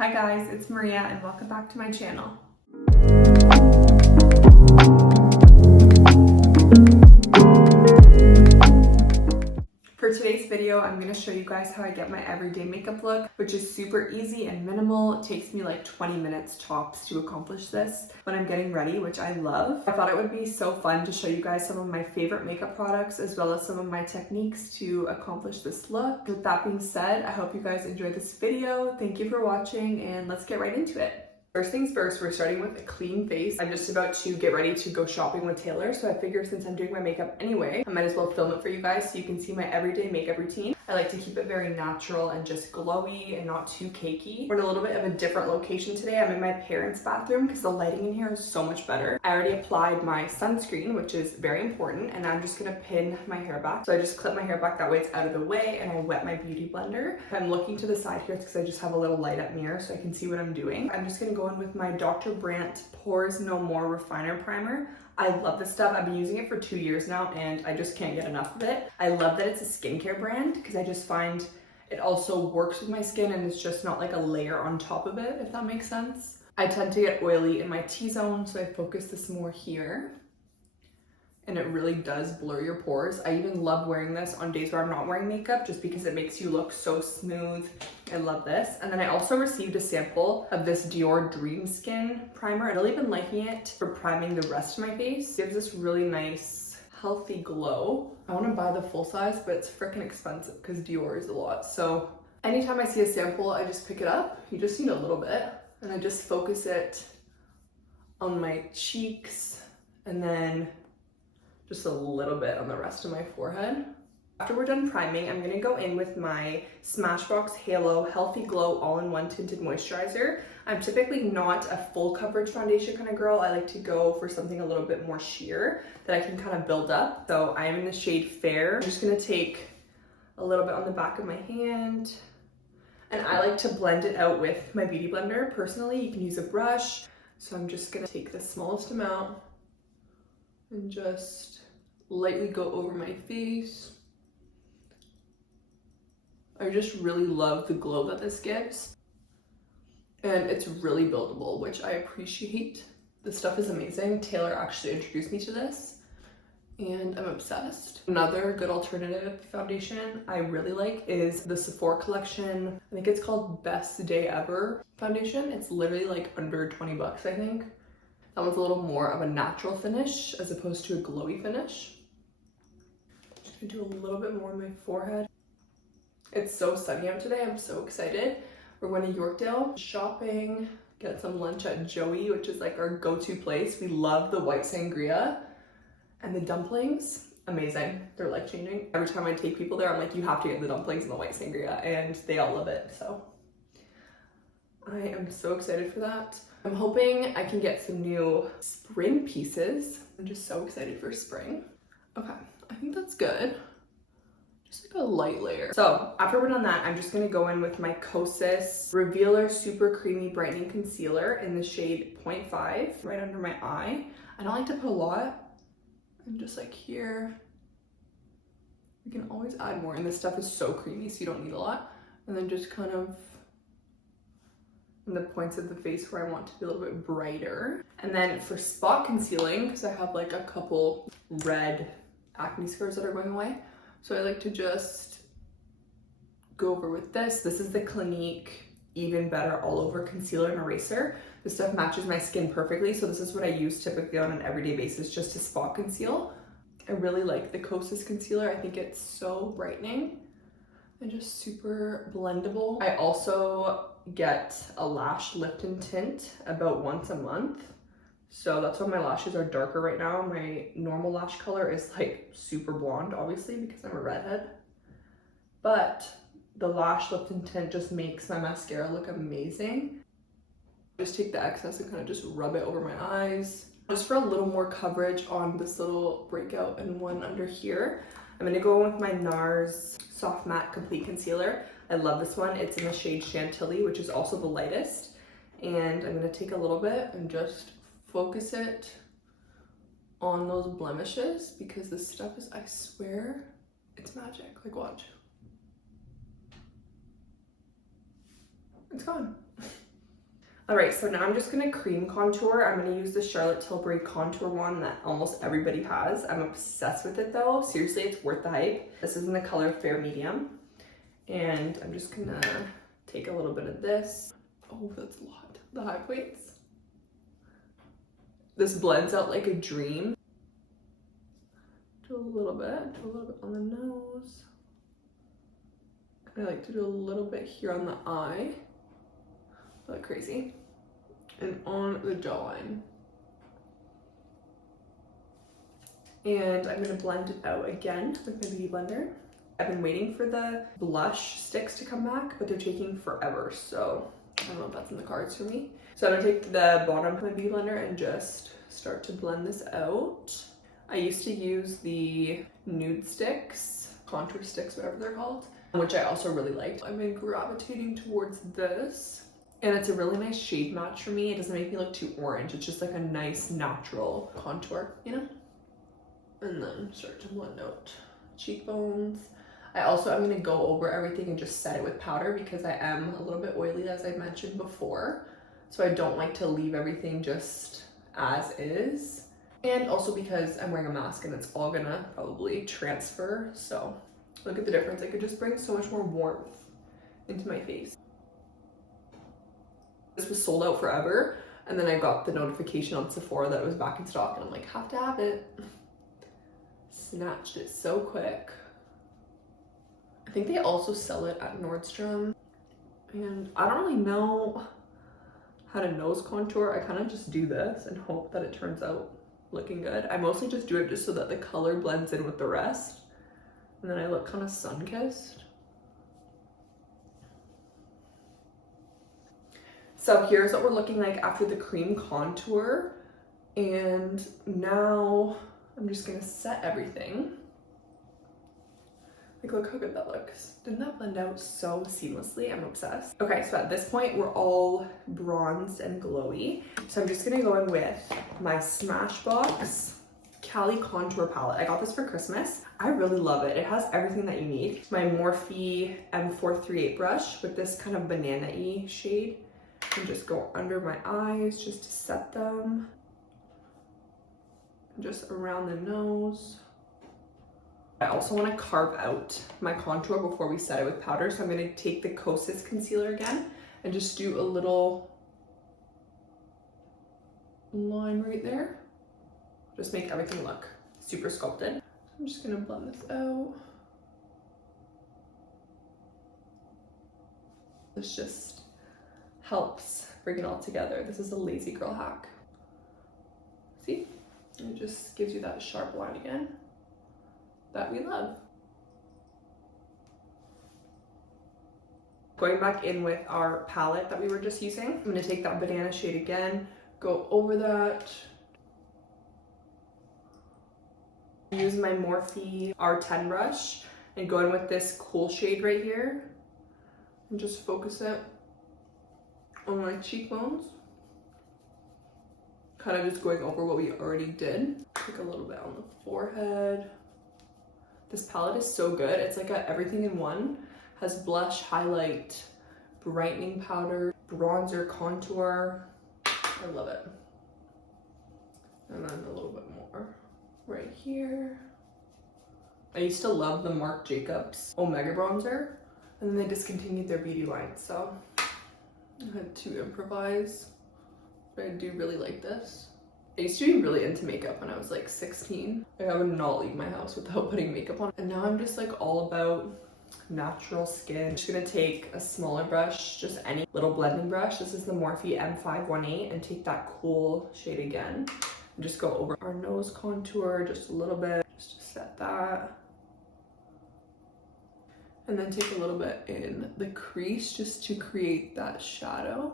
Hi guys, it's Maria and welcome back to my channel. For today's video, I'm going to show you guys how I get my everyday makeup look, which is super easy and minimal. It takes me like 20 minutes tops to accomplish this when I'm getting ready, which I love. I thought it would be so fun to show you guys some of my favorite makeup products as well as some of my techniques to accomplish this look. With that being said, I hope you guys enjoyed this video. Thank you for watching and let's get right into it. First things first, we're starting with a clean face. I'm just about to get ready to go shopping with Taylor, so I figured since I'm doing my makeup anyway, I might as well film it for you guys so you can see my everyday makeup routine. I like to keep it very natural and just glowy and not too cakey. We're in a little bit of a different location today. I'm in my parents' bathroom because the lighting in here is so much better. I already applied my sunscreen, which is very important, and I'm just gonna pin my hair back. So I just clip my hair back, that way it's out of the way, and I wet my beauty blender. If I'm looking to the side here, it's because I just have a little light up mirror so I can see what I'm doing. I'm just gonna go in with my Dr. Brandt Pores No More Refiner Primer. I love this stuff. I've been using it for 2 years now and I just can't get enough of it. I love that it's a skincare brand because I just find it also works with my skin and it's just not like a layer on top of it, if that makes sense. I tend to get oily in my T-zone, so I focus this more here. And it really does blur your pores. I even love wearing this on days where I'm not wearing makeup just because it makes you look so smooth. I love this. And then I also received a sample of this Dior Dreamskin primer. I've really been liking it for priming the rest of my face. It gives this really nice, healthy glow. I want to buy the full size, but it's freaking expensive because Dior is a lot. So anytime I see a sample, I just pick it up. You just need a little bit. And I just focus it on my cheeks and then just a little bit on the rest of my forehead. After we're done priming, I'm gonna go in with my Smashbox Halo Healthy Glow All-in-One Tinted Moisturizer. I'm typically not a full coverage foundation kind of girl. I like to go for something a little bit more sheer that I can kind of build up. So I am in the shade Fair. I'm just gonna take a little bit on the back of my hand. And I like to blend it out with my beauty blender. Personally, you can use a brush. So I'm just gonna take the smallest amount and just lightly go over my face. I just really love the glow that this gives. And it's really buildable, which I appreciate. This stuff is amazing. Taylor actually introduced me to this and I'm obsessed. Another good alternative foundation I really like is the SEPHORA collection. I think it's called Best Day Ever foundation. It's literally like under 20 bucks, I think. That one's a little more of a natural finish as opposed to a glowy finish. Just gonna do a little bit more on my forehead. It's so sunny out today. I'm so excited. We're going to Yorkdale shopping, get some lunch at Joey, which is like our go-to place. We love the white sangria and the dumplings. Amazing. They're life-changing. Every time I take people there, I'm like, you have to get the dumplings and the white sangria, and they all love it. So I am so excited for that. I'm hoping I can get some new spring pieces. I'm just so excited for spring. Okay, I think that's good. Just like a light layer. So after we're done that, I'm just gonna go in with my Kosas Revealer Super Creamy Brightening Concealer in the shade 0.5 right under my eye. I don't like to put a lot. And just like here, you can always add more. And this stuff is so creamy, so you don't need a lot. And then just kind of in the points of the face where I want to be a little bit brighter. And then for spot concealing, because I have like a couple red acne scars that are going away, so I like to just go over with this. This is the Clinique Even Better All Over Concealer and Eraser. This stuff matches my skin perfectly, so this is what I use typically on an everyday basis just to spot conceal. I really like the Kosas concealer. I think it's so brightening and just super blendable. I also get a lash lift and tint about once a month. So that's why my lashes are darker right now. My normal lash color is like super blonde, obviously, because I'm a redhead. But the lash lift and tint just makes my mascara look amazing. Just take the excess and kind of just rub it over my eyes. Just for a little more coverage on this little breakout and one under here, I'm gonna go in with my Nars Soft Matte Complete Concealer. I love this one. It's in the shade Chantilly, which is also the lightest. And I'm gonna take a little bit and just focus it on those blemishes because this stuff is, I swear, it's magic. Like, watch. It's gone. All right, so now I'm just gonna cream contour. I'm gonna use the Charlotte Tilbury contour one that almost everybody has. I'm obsessed with it though. Seriously, it's worth the hype. This is in the color Fair Medium. And I'm just gonna take a little bit of this. Oh, that's a lot. The high points. This blends out like a dream. Do a little bit on the nose. I like to do a little bit here on the eye. Like crazy. And on the jawline. And I'm gonna blend it out again with my beauty blender. I've been waiting for the blush sticks to come back, but they're taking forever, so I don't know if that's in the cards for me. So I'm gonna take the bottom of my beauty blender and just start to blend this out. I used to use the nude sticks, contour sticks, whatever they're called, which I also really liked. I've been gravitating towards this. And it's a really nice shade match for me. It doesn't make me look too orange. It's just like a nice natural contour, you know? And then start to blend out cheekbones. I also am gonna go over everything and just set it with powder because I am a little bit oily, as I mentioned before. So I don't like to leave everything just as is. And also because I'm wearing a mask and it's all gonna probably transfer. So look at the difference. I could just bring so much more warmth into my face. This was sold out forever, and then I got the notification on Sephora that it was back in stock, and I'm like, have to have it. Snatched it so quick. I think they also sell it at Nordstrom, and I don't really know how to nose contour. I kind of just do this and hope that it turns out looking good. I mostly just do it just so that the color blends in with the rest, and then I look kind of sun-kissed. So here's what we're looking like after the cream contour. And now I'm just gonna set everything. Like, look how good that looks. Didn't that blend out so seamlessly? I'm obsessed. Okay, so at this point, we're all bronzed and glowy. So I'm just gonna go in with my Smashbox Cali contour palette. I got this for Christmas. I really love it. It has everything that you need. My Morphe M438 brush with this kind of banana-y shade. And just go under my eyes just to set them. Just around the nose. I also want to carve out my contour before we set it with powder. So I'm going to take the Kosas concealer again and just do a little line right there. Just make everything look super sculpted. I'm just going to blend this out. This just helps bring it all together. This is a lazy girl hack. See? It just gives you that sharp line again that we love. Going back in with our palette that we were just using, I'm gonna take that banana shade again, go over that. Use my Morphe R10 brush and go in with this cool shade right here and just focus it on my cheekbones. Kind of just going over what we already did. Take a little bit on the forehead. This palette is so good. It's like a everything in one. Has blush, highlight, brightening powder, bronzer, contour. I love it. And then a little bit more right here. I used to love the Marc Jacobs Omega bronzer, and then they discontinued their beauty line, so I had to improvise, but I do really like this. I used to be really into makeup when I was like 16. Like, I would not leave my house without putting makeup on. And now I'm just like all about natural skin. I'm just gonna take a smaller brush, just any little blending brush. This is the Morphe M518, and take that cool shade again. And just go over our nose contour just a little bit, just to set that. And then take a little bit in the crease just to create that shadow.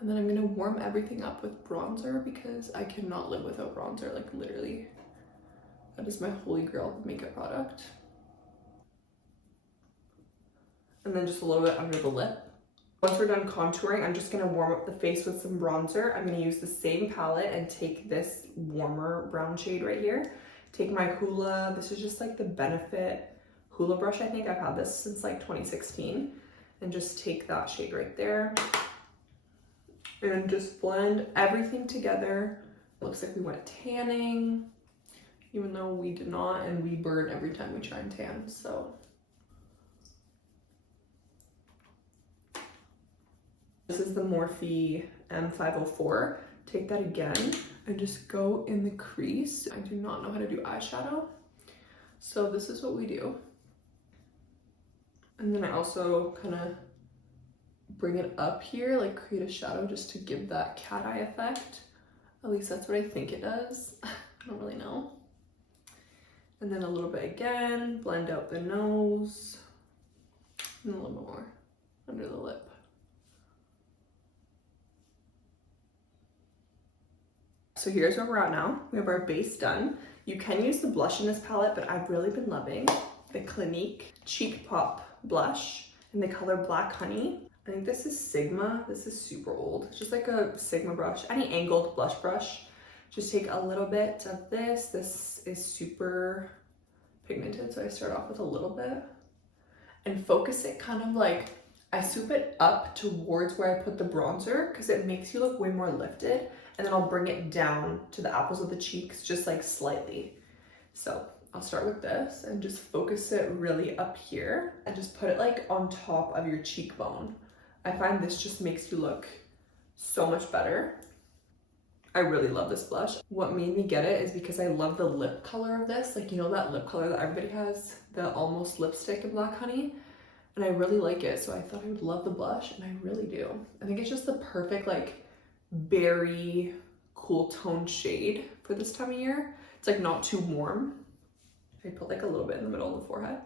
And then I'm gonna warm everything up with bronzer because I cannot live without bronzer, like literally. That is my holy grail makeup product. And then just a little bit under the lip. Once we're done contouring, I'm just gonna warm up the face with some bronzer. I'm gonna use the same palette and take this warmer brown shade right here. Take my Hoola, this is just like the Benefit Hoola brush, I think. I've had this since like 2016. And just take that shade right there. and just blend everything together. Looks like we went tanning, even though we did not, and we burn every time we try and tan, so. This is the Morphe M504. Take that again and just go in the crease. I do not know how to do eyeshadow, so this is what we do. And then I also kind of bring it up here, like create a shadow just to give that cat eye effect. At least that's what I think it does. I don't really know. And then a little bit again, blend out the nose, and a little bit more under the lip. So here's where we're at now. We have our base done. You can use the blush in this palette, but I've really been loving the Clinique Cheek Pop blush in the color Black Honey. I think this is Sigma. This is super old. It's just like a Sigma brush, any angled blush brush. Just take a little bit of this. This is super pigmented, so I start off with a little bit and focus it kind of like, I swoop it up towards where I put the bronzer because it makes you look way more lifted, and then I'll bring it down to the apples of the cheeks just like slightly. So I'll start with this and just focus it really up here and just put it like on top of your cheekbone. I find this just makes you look so much better. I really love this blush. What made me get it is because I love the lip color of this. Like, you know that lip color that everybody has, the almost lipstick in Black Honey? And I really like it, so I thought I would love the blush, and I really do. I think it's just the perfect like berry cool tone shade for this time of year. It's like not too warm. I put like a little bit in the middle of the forehead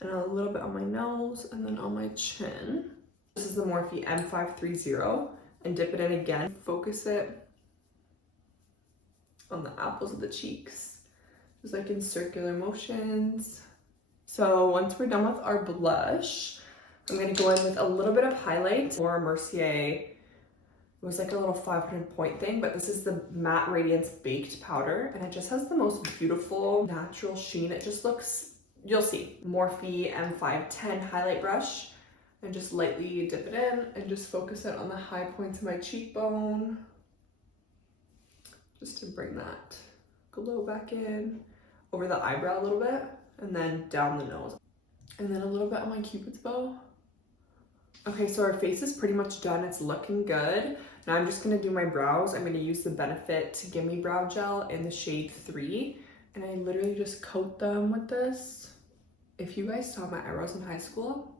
and a little bit on my nose and then on my chin. This is the Morphe M530, and dip it in again. Focus it on the apples of the cheeks, just like in circular motions. So once we're done with our blush, I'm gonna go in with a little bit of highlight or Mercier. It was like a little 500 point thing, but this is the Matte Radiance Baked Powder, and it just has the most beautiful natural sheen. It just looks, you'll see, Morphe M510 highlight brush, and just lightly dip it in and just focus it on the high points of my cheekbone, just to bring that glow back in, over the eyebrow a little bit, and then down the nose, and then a little bit on my Cupid's bow. Okay, so our face is pretty much done. It's looking good. Now I'm just gonna do my brows. I'm gonna use the Benefit Gimme Brow Gel in the shade 3, and I literally just coat them with this. If you guys saw my eyebrows in high school,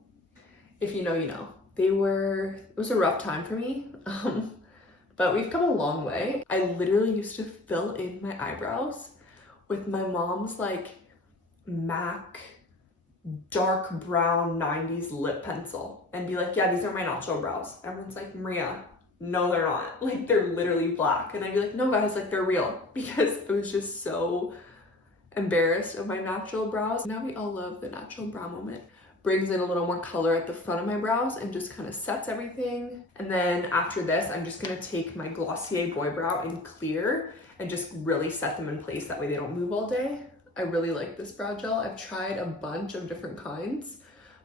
if you know, you know. It was a rough time for me, but we've come a long way. I literally used to fill in my eyebrows with my mom's like MAC dark brown 90s lip pencil and be like, yeah, these are my natural brows. Everyone's like, Maria, no, they're not. Like, they're literally black. And I'd be like, no guys, like they're real, because I was just so embarrassed of my natural brows. Now we all love the natural brow moment. Brings in a little more color at the front of my brows and just kind of sets everything. And then after this, I'm just gonna take my Glossier Boy Brow in clear and just really set them in place. That way they don't move all day. I really like this brow gel. I've tried a bunch of different kinds,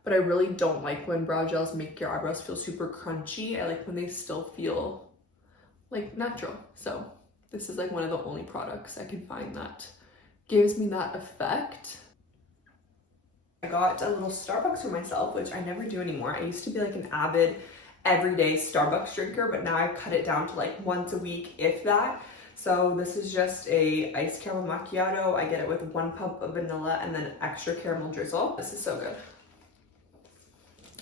but I really don't like when brow gels make your eyebrows feel super crunchy. I like when they still feel like natural. So this is like one of the only products I can find that gives me that effect. I got a little Starbucks for myself, which I never do anymore. I used to be like an avid everyday Starbucks drinker, but now I've cut it down to like once a week, if that. So this is just a iced caramel macchiato. I get it with 1 pump of vanilla and then extra caramel drizzle. This is so good.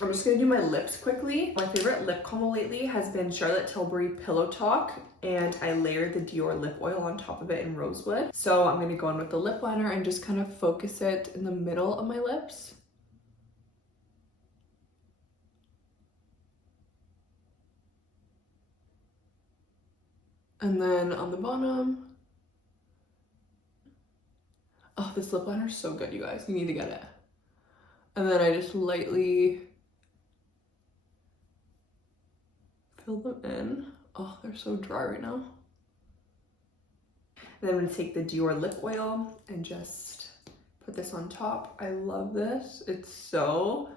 I'm just gonna do my lips quickly. My favorite lip combo lately has been Charlotte Tilbury Pillow Talk, and I layered the Dior Lip Oil on top of it in Rosewood. So I'm gonna go in with the lip liner and just kind of focus it in the middle of my lips. And then on the bottom. Oh, this lip liner is so good, you guys. You need to get it. And then I just lightly fill them in. Oh, they're so dry right now. And then I'm gonna take the Dior Lip Oil and just put this on top. I love this. It's so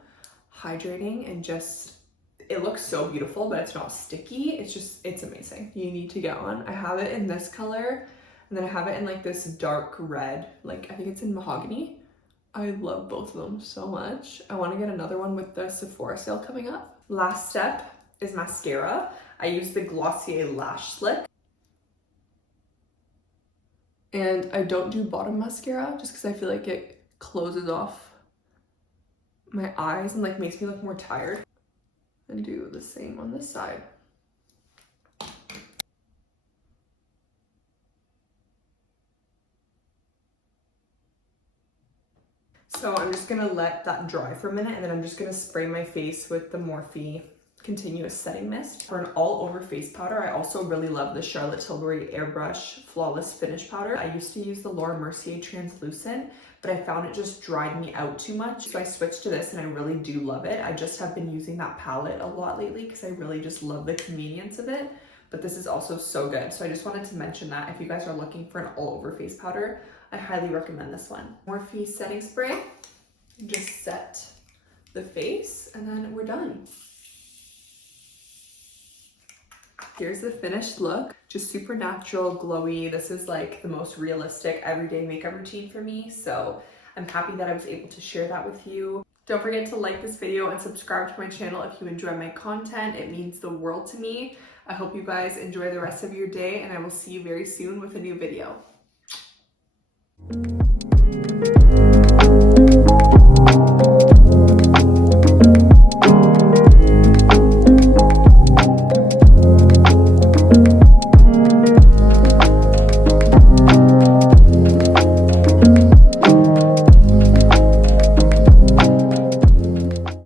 hydrating and just, it looks so beautiful, but it's not sticky. It's amazing. You need to get one. I have it in this color, and then I have it in like this dark red, like I think it's in mahogany. I love both of them so much. I want to get another one with the Sephora sale coming up. Last step is mascara. I use the Glossier Lash Slick. And I don't do bottom mascara just because I feel like it closes off my eyes and like makes me look more tired. And do the same on this side. So I'm just gonna let that dry for a minute, and then I'm just gonna spray my face with the Morphe Continuous Setting Mist. For an all over face powder, I also really love the Charlotte Tilbury Airbrush Flawless Finish Powder. I used to use the Laura Mercier Translucent, but I found it just dried me out too much. So I switched to this and I really do love it. I just have been using that palette a lot lately because I really just love the convenience of it. But this is also so good. So I just wanted to mention that if you guys are looking for an all over face powder, I highly recommend this one. Morphe setting spray, just set the face and then we're done. Here's the finished look, just super natural, glowy. This is like the most realistic everyday makeup routine for me. So I'm happy that I was able to share that with you. Don't forget to like this video and subscribe to my channel if you enjoy my content. It means the world to me. I hope you guys enjoy the rest of your day, and I will see you very soon with a new video.